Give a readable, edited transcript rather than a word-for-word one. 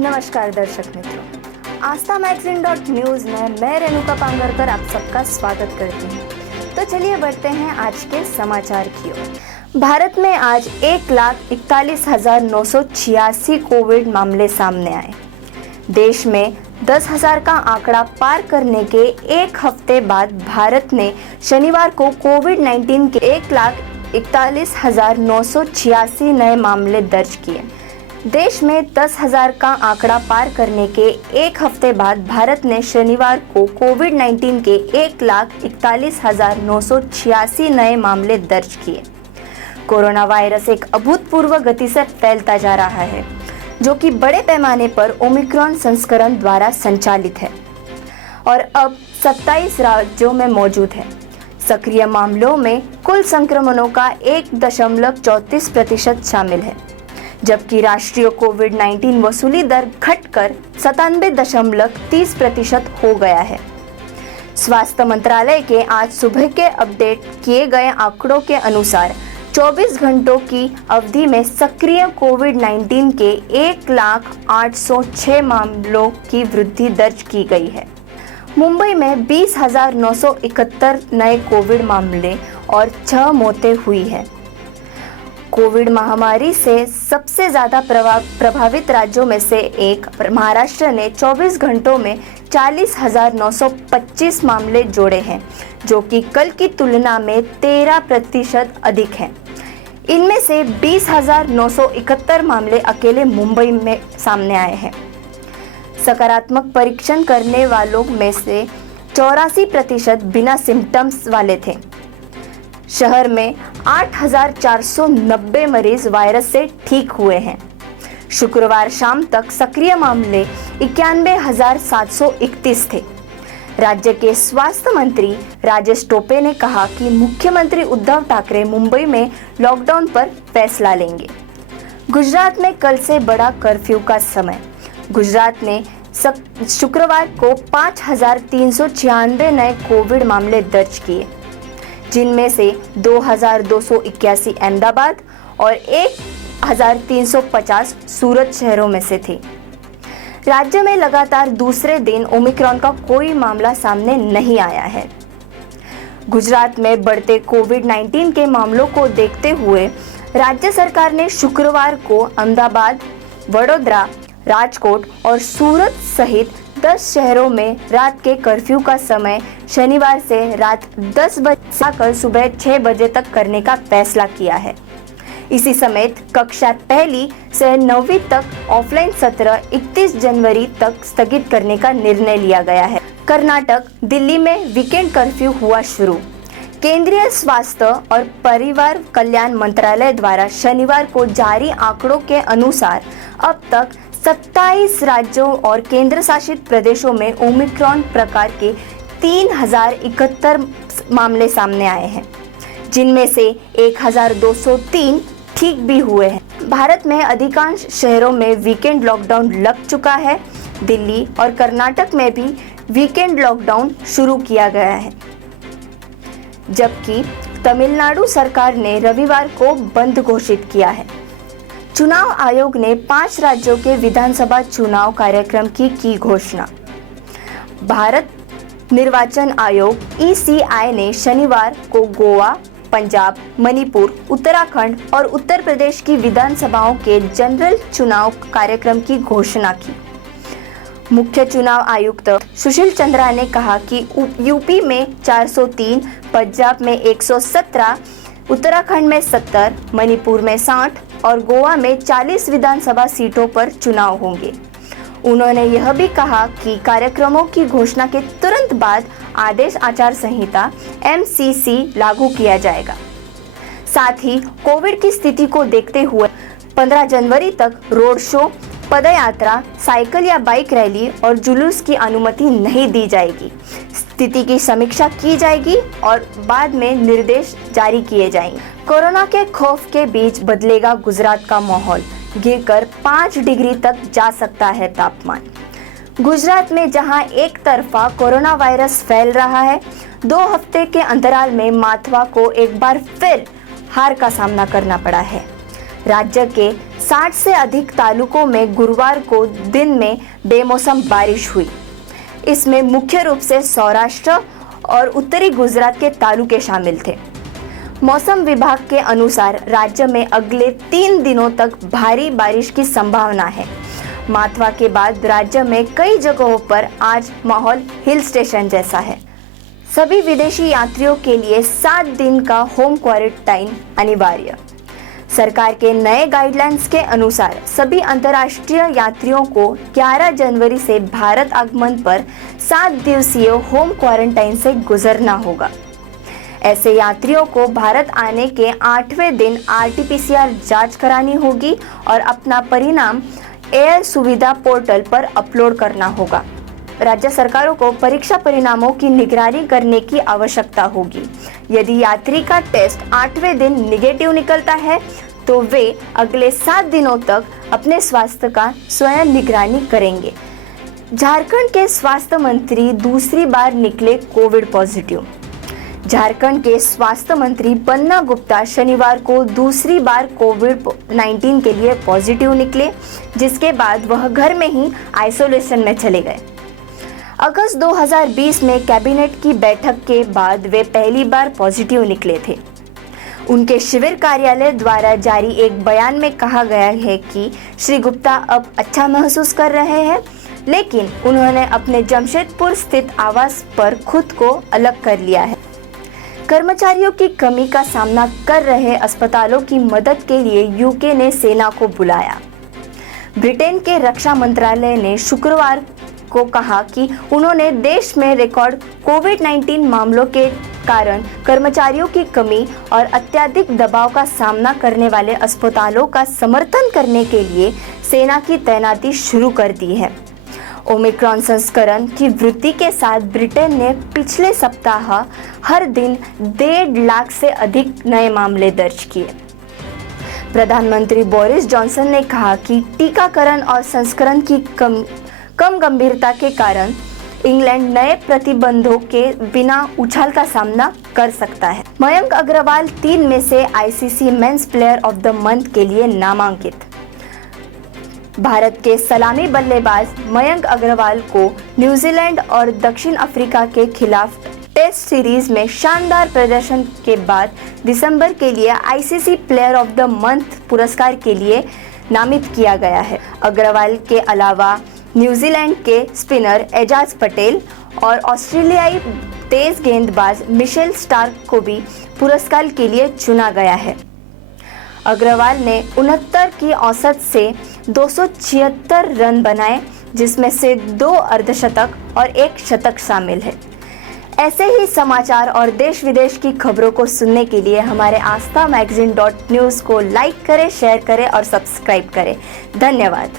नमस्कार दर्शक मित्रों, आस्था मैगजीन .न्यूज में मैं रेणुका पांगरकर आप सबका स्वागत करती हूँ। तो चलिए बढ़ते हैं आज के समाचार की ओर। भारत में आज 1,41,986 कोविड मामले सामने आए। देश में 10,000 का आंकड़ा पार करने के एक हफ्ते बाद भारत ने शनिवार को कोविड-19 के 1,41,986 नए मामले दर्ज किए। देश में 10,000 का आंकड़ा पार करने के एक हफ्ते बाद भारत ने शनिवार को कोविड-19 के 1,41,986 नए मामले दर्ज किए। कोरोना वायरस एक अभूतपूर्व गति से फैलता जा रहा है, जो कि बड़े पैमाने पर ओमिक्रॉन संस्करण द्वारा संचालित है और अब 27 राज्यों में मौजूद है। सक्रिय मामलों में कुल संक्रमणों का 1.34% शामिल है, जबकि राष्ट्रीय कोविड-19 वसूली दर घटकर 97.30% हो गया है। स्वास्थ्य मंत्रालय के आज सुबह के अपडेट किए गए आंकड़ों के अनुसार 24 घंटों की अवधि में सक्रिय कोविड-19 के 1,08,06 मामलों की वृद्धि दर्ज की गई है। मुंबई में 20,971 नए कोविड मामले और 6 मौतें हुई हैं। कोविड महामारी से सबसे ज़्यादा प्रभावित राज्यों में से एक महाराष्ट्र ने 24 घंटों में 40,925 मामले जोड़े हैं, जो कि कल की तुलना में 13% अधिक हैं। इनमें से 20,971 मामले अकेले मुंबई में सामने आए हैं। सकारात्मक परीक्षण करने वालों में से 84% बिना सिम्टम्स वाले थे। शहर में 8,490 मरीज वायरस से ठीक हुए हैं। शुक्रवार शाम तक सक्रिय मामले 91,731 थे। राज्य के स्वास्थ्य मंत्री राजेश टोपे ने कहा कि मुख्यमंत्री उद्धव ठाकरे मुंबई में लॉकडाउन पर फैसला लेंगे। गुजरात में कल से बढ़ा कर्फ्यू का समय। गुजरात ने शुक्रवार को 5,396 नए कोविड मामले दर्ज किए, जिनमें से 2,281 अहमदाबाद और 1,350 सूरत शहरों में से थे। राज्य में लगातार दूसरे दिन ओमिक्रॉन का कोई मामला सामने नहीं आया है। गुजरात में बढ़ते कोविड-19 के मामलों को देखते हुए राज्य सरकार ने शुक्रवार को अहमदाबाद, वडोदरा, राजकोट और सूरत सहित 10 शहरों में रात के कर्फ्यू का समय शनिवार से रात 10 बजे से सुबह 6 बजे तक करने का फैसला किया है। इसी समेत कक्षा 1 से 9वीं तक ऑफलाइन सत्र 31 जनवरी तक स्थगित करने का निर्णय लिया गया है। कर्नाटक, दिल्ली में वीकेंड कर्फ्यू हुआ शुरू। केंद्रीय स्वास्थ्य और परिवार कल्याण मंत्रालय द्वारा शनिवार को जारी आंकड़ों के अनुसार अब तक 27 राज्यों और केंद्र शासित प्रदेशों में ओमिक्रॉन प्रकार के 3,071 मामले सामने आए हैं, जिनमें से 1,203 ठीक भी हुए हैं। भारत में अधिकांश शहरों में वीकेंड लॉकडाउन लग चुका है। दिल्ली और कर्नाटक में भी वीकेंड लॉकडाउन शुरू किया गया है, जबकि तमिलनाडु सरकार ने रविवार को बंद घोषित किया है। चुनाव आयोग ने 5 राज्यों के विधानसभा चुनाव कार्यक्रम की घोषणा। भारत निर्वाचन आयोग (ECI) ने शनिवार को गोवा, पंजाब, मणिपुर, उत्तराखंड और उत्तर प्रदेश की विधानसभाओं के जनरल चुनाव कार्यक्रम की घोषणा की। मुख्य चुनाव आयुक्त सुशील चंद्रा ने कहा कि यूपी में 403, पंजाब में 117, उत्तराखंड में 70, मणिपुर में 60 और गोवा में 40 विधानसभा सीटों पर चुनाव होंगे। उन्होंने यह भी कहा कि कार्यक्रमों की घोषणा के तुरंत बाद आदर्श आचार संहिता (MCC) लागू किया जाएगा। साथ ही कोविड की स्थिति को देखते हुए 15 जनवरी तक रोड शो, पदयात्रा, साइकिल या बाइक रैली और जुलूस की अनुमति नहीं दी जाएगी। स्थिति की समीक्षा की जाएगी और बाद में निर्देश जारी किए जाएंगे। कोरोना के खौफ के बीच बदलेगा गुजरात का माहौल। गिरकर 5 डिग्री तक जा सकता है तापमान। गुजरात में जहां एक तरफा कोरोना वायरस फैल रहा है, 2 हफ्ते के अंतराल में माथवा को एक बार फिर हार का सामना करना पड़ा है। राज्य के 60 से अधिक तालुकों में गुरुवार को दिन में बेमौसम बारिश हुई। इसमें मुख्य रूप से सौराष्ट्र और उत्तरी गुजरात के तालुके शामिल थे। मौसम विभाग के अनुसार राज्य में अगले 3 दिनों तक भारी बारिश की संभावना है। माथवा के बाद राज्य में कई जगहों पर आज माहौल हिल स्टेशन जैसा है। सभी विदेशी यात्रियों के लिए 7 दिन का होम क्वारंटाइन अनिवार्य। सरकार के नए गाइडलाइंस के अनुसार सभी अंतर्राष्ट्रीय यात्रियों को 11 जनवरी से भारत आगमन पर 7 दिवसीय होम क्वारंटाइन से गुजरना होगा। ऐसे यात्रियों को भारत आने के 8वें दिन RT-PCR जांच करानी होगी और अपना परिणाम एयर सुविधा पोर्टल पर अपलोड करना होगा। राज्य सरकारों को परीक्षा परिणामों की निगरानी करने की आवश्यकता होगी। यदि यात्री का टेस्ट 8वें दिन निगेटिव निकलता है तो वे अगले 7 दिनों तक अपने स्वास्थ्य का स्वयं निगरानी करेंगे। झारखंड के स्वास्थ्य मंत्री दूसरी बार निकले कोविड पॉजिटिव। झारखंड के स्वास्थ्य मंत्री बन्ना गुप्ता शनिवार को दूसरी बार कोविड-19 के लिए पॉजिटिव निकले, जिसके बाद वह घर में ही आइसोलेशन में चले गए। अगस्त 2020 में कैबिनेट की बैठक के बाद वे पहली बार पॉजिटिव निकले थे। उनके शिविर कार्यालय द्वारा जारी एक बयान में कहा गया है कि श्री गुप्ता अब अच्छा महसूस कर रहे हैं, लेकिन उन्होंने अपने जमशेदपुर स्थित आवास पर खुद को अलग कर लिया है। कर्मचारियों की कमी का सामना कर रहे अस्पतालों की मदद के लिए यूके ने सेना को बुलाया। ब्रिटेन के रक्षा मंत्रालय ने शुक्रवार को कहा कि उन्होंने देश में रिकॉर्ड कोविड-19 मामलों के कारण कर्मचारियों की कमी और अत्यधिक दबाव का सामना करने वाले अस्पतालों का समर्थन करने के लिए सेना की तैनाती शुरू कर दी है। ओमिक्रॉन संस्करण की वृद्धि के साथ ब्रिटेन ने पिछले सप्ताह हर दिन 1.5 लाख से अधिक नए मामले दर्ज किए। प्रधानमंत्री बोरिस जॉनसन ने कहा कि टीकाकरण और संस्करण की कम गंभीरता के कारण इंग्लैंड नए प्रतिबंधों के बिना उछाल का सामना कर सकता है। मयंक अग्रवाल 3 में से ICC men's player of the month के लिए नामांकित। भारत के सलामी बल्लेबाज मयंक अग्रवाल को न्यूजीलैंड और दक्षिण अफ्रीका के खिलाफ टेस्ट सीरीज में शानदार प्रदर्शन के बाद दिसंबर के लिए ICC player of the month पुरस्कार के लिए नामित किया गया है। अग्रवाल के अलावा न्यूजीलैंड के स्पिनर एजाज पटेल और ऑस्ट्रेलियाई तेज गेंदबाज मिशेल स्टार्क को भी पुरस्कार के लिए चुना गया है। अग्रवाल ने 69 की औसत से 276 रन बनाए, जिसमें से 2 अर्धशतक और 1 शतक शामिल है। ऐसे ही समाचार और देश विदेश की खबरों को सुनने के लिए हमारे आस्था magazine.news को लाइक करें, शेयर करें और सब्सक्राइब करें। धन्यवाद।